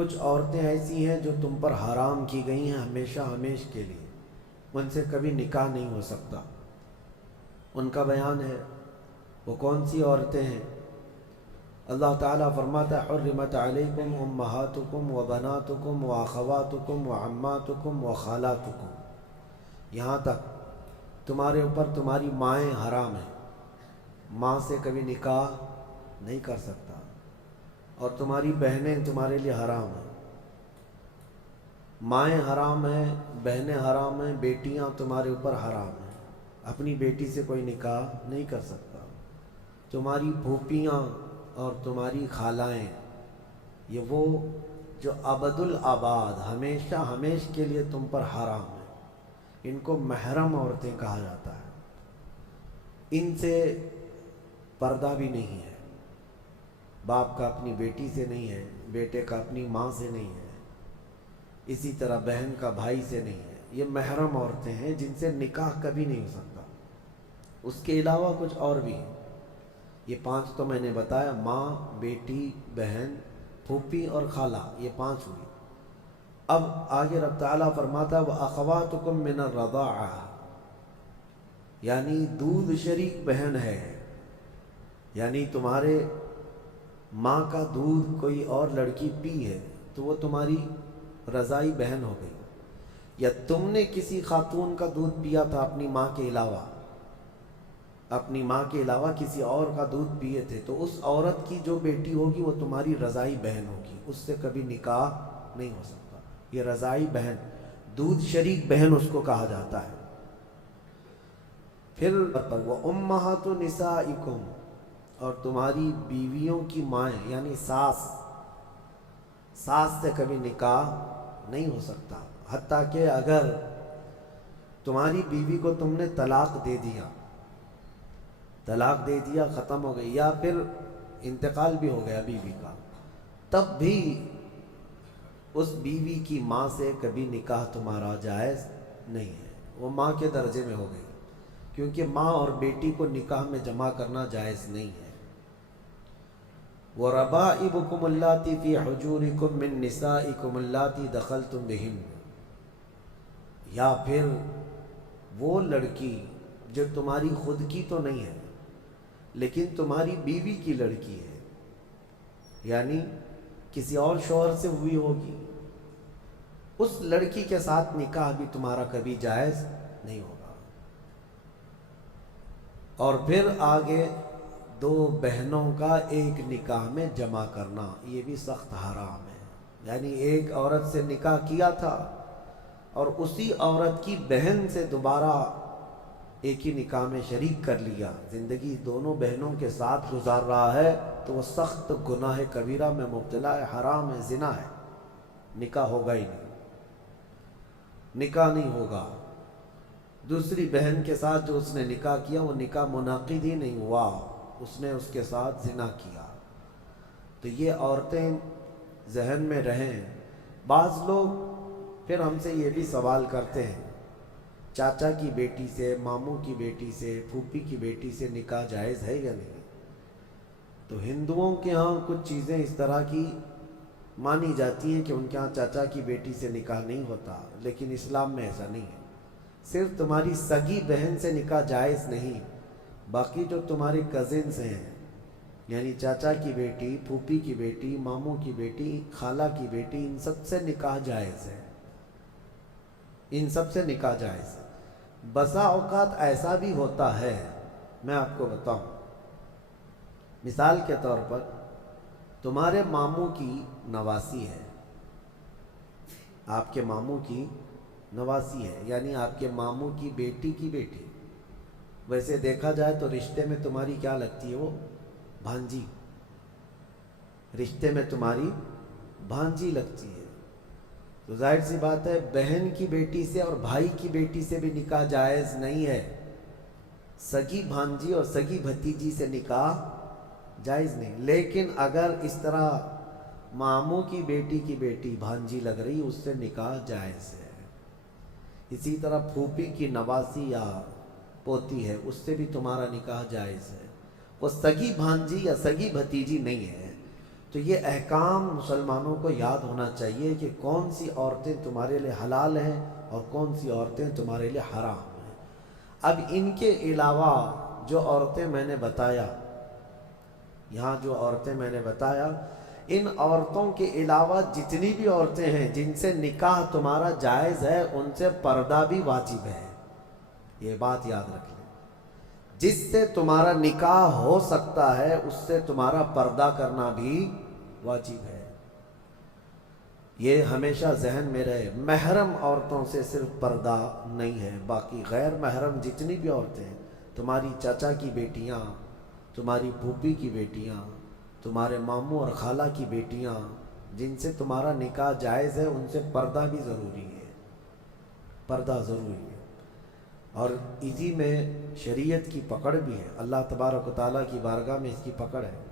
کچھ عورتیں ایسی ہیں جو تم پر حرام کی گئی ہیں ہمیشہ ہمیش کے لیے، ان سے کبھی نکاح نہیں ہو سکتا۔ ان کا بیان ہے، وہ کون سی عورتیں ہیں؟ اللہ تعالیٰ فرماتا ہے حرمت علیکم امہاتکم و بناتکم و اخواتکم و عماتکم و خالاتکم، یہاں تک تمہارے اوپر تمہاری مائیں حرام ہیں، ماں سے کبھی نکاح نہیں کر سکتا، اور تمہاری بہنیں تمہارے لیے حرام ہیں، مائیں حرام ہیں، بہنیں حرام ہیں، بیٹیاں تمہارے اوپر حرام ہیں، اپنی بیٹی سے کوئی نکاح نہیں کر سکتا۔ تمہاری پھوپھیاں اور تمہاری خالائیں، یہ وہ جو ابد الآباد ہمیشہ ہمیش کے لیے تم پر حرام ہیں، ان کو محرم عورتیں کہا جاتا ہے، ان سے پردہ بھی نہیں ہے، باپ کا اپنی بیٹی سے نہیں ہے، بیٹے کا اپنی ماں سے نہیں ہے، اسی طرح بہن کا بھائی سے نہیں ہے، یہ محرم عورتیں ہیں جن سے نکاح کبھی نہیں ہو سکتا۔ اس کے علاوہ کچھ اور بھی ہیں، یہ 5 تو میں نے بتایا، ماں، بیٹی، بہن، پھوپھی اور خالہ، یہ 5 ہوئی۔ اب آگے رب تعالیٰ فرماتا وَأَخَوَاتُكُم مِّنَ الرَّضَاعَةِ، یعنی دودھ شریک بہن ہے، یعنی تمہارے ماں کا دودھ کوئی اور لڑکی پی ہے تو وہ تمہاری رضائی بہن ہو گئی، یا تم نے کسی خاتون کا دودھ پیا تھا اپنی ماں کے علاوہ، اپنی ماں کے علاوہ کسی اور کا دودھ پیے تھے، تو اس عورت کی جو بیٹی ہوگی وہ تمہاری رضائی بہن ہوگی، اس سے کبھی نکاح نہیں ہو سکتا۔ یہ رضائی بہن، دودھ شریک بہن اس کو کہا جاتا ہے۔ پھر وَأُمَّهَاتُ نِسَائِكُمْ، اور تمہاری بیویوں کی مائیں یعنی ساس سے کبھی نکاح نہیں ہو سکتا، حتیٰ کہ اگر تمہاری بیوی کو تم نے طلاق دے دیا ختم ہو گئی، یا پھر انتقال بھی ہو گیا بیوی کا، تب بھی اس بیوی کی ماں سے کبھی نکاح تمہارا جائز نہیں ہے، وہ ماں کے درجے میں ہو گئی، کیونکہ ماں اور بیٹی کو نکاح میں جمع کرنا جائز نہیں ہے۔ وَرَبَائِبُكُمُ اللَّاتِي فِي حُجُورِكُم مِّن نِّسَائِكُمُ اللَّاتِي دَخَلْتُم بِهِنَّ، یا پھر وہ لڑکی جو تمہاری خود کی تو نہیں ہے لیکن تمہاری بیوی کی لڑکی ہے، یعنی کسی اور شوہر سے ہوئی ہوگی، اس لڑکی کے ساتھ نکاح بھی تمہارا کبھی جائز نہیں ہوگا۔ اور پھر آگے 2 بہنوں کا ایک نکاح میں جمع کرنا، یہ بھی سخت حرام ہے، یعنی ایک عورت سے نکاح کیا تھا اور اسی عورت کی بہن سے دوبارہ ایک ہی نکاح میں شریک کر لیا، زندگی دونوں بہنوں کے ساتھ گزار رہا ہے، تو وہ سخت گناہ کبیرہ میں مبتلا ہے، حرام ہے، زنا ہے، نکاح ہوگا ہی نہیں، نکاح نہیں ہوگا۔ دوسری بہن کے ساتھ جو اس نے نکاح کیا وہ نکاح منعقد ہی نہیں ہوا، اس نے اس کے ساتھ زنا کیا۔ تو یہ عورتیں ذہن میں رہیں۔ بعض لوگ پھر ہم سے یہ بھی سوال کرتے ہیں، چاچا کی بیٹی سے، ماموں کی بیٹی سے، پھوپھی کی بیٹی سے نکاح جائز ہے یا نہیں؟ تو ہندوؤں کے ہاں کچھ چیزیں اس طرح کی مانی جاتی ہیں کہ ان کے ہاں چاچا کی بیٹی سے نکاح نہیں ہوتا، لیکن اسلام میں ایسا نہیں ہے، صرف تمہاری سگی بہن سے نکاح جائز نہیں، باقی جو تمہارے کزنز ہیں، یعنی چاچا کی بیٹی، پھوپھی کی بیٹی، ماموں کی بیٹی، خالہ کی بیٹی، ان سب سے نکاح جائز ہے، ان سب سے نکاح جائز ہے۔ بسا اوقات ایسا بھی ہوتا ہے، میں آپ کو بتاؤں، مثال کے طور پر تمہارے ماموں کی نواسی ہے، آپ کے ماموں کی نواسی ہے، یعنی آپ کے ماموں کی بیٹی، ویسے دیکھا جائے تو رشتے میں تمہاری کیا لگتی ہے؟ وہ بھانجی، رشتے میں تمہاری بھانجی لگتی ہے، تو ظاہر سی بات ہے بہن کی بیٹی سے اور بھائی کی بیٹی سے بھی نکاح جائز نہیں ہے، سگی بھانجی اور سگی بھتیجی سے نکاح جائز نہیں، لیکن اگر اس طرح ماموں کی بیٹی بھانجی لگ رہی، اس سے نکاح جائز ہے۔ اسی طرح پھوپھی کی نواسی یا پوتی ہے، اس سے بھی تمہارا نکاح جائز ہے، وہ سگی بھانجی یا سگی بھتیجی نہیں ہے، تو یہ احکام مسلمانوں کو یاد ہونا چاہیے کہ کون سی عورتیں تمہارے لیے حلال ہیں اور کون سی عورتیں تمہارے لیے حرام ہیں۔ اب ان کے علاوہ جو عورتیں میں نے بتایا، یہاں جو عورتیں میں نے بتایا، ان عورتوں کے علاوہ جتنی بھی عورتیں ہیں جن سے نکاح تمہارا جائز ہے، ان سے پردہ بھی واجب ہے۔ یہ بات یاد رکھ لیں، جس سے تمہارا نکاح ہو سکتا ہے اس سے تمہارا پردہ کرنا بھی واجب ہے۔ یہ ہمیشہ ذہن میں رہے، محرم عورتوں سے صرف پردہ نہیں ہے، باقی غیر محرم جتنی بھی عورتیں ہیں، تمہاری چچا کی بیٹیاں، تمہاری پھوپھی کی بیٹیاں، تمہارے ماموں اور خالہ کی بیٹیاں، جن سے تمہارا نکاح جائز ہے، ان سے پردہ بھی ضروری ہے، پردہ ضروری ہے۔ اور اسی میں شریعت کی پکڑ بھی ہے، اللہ تبارک و تعالیٰ کی بارگاہ میں اس کی پکڑ ہے۔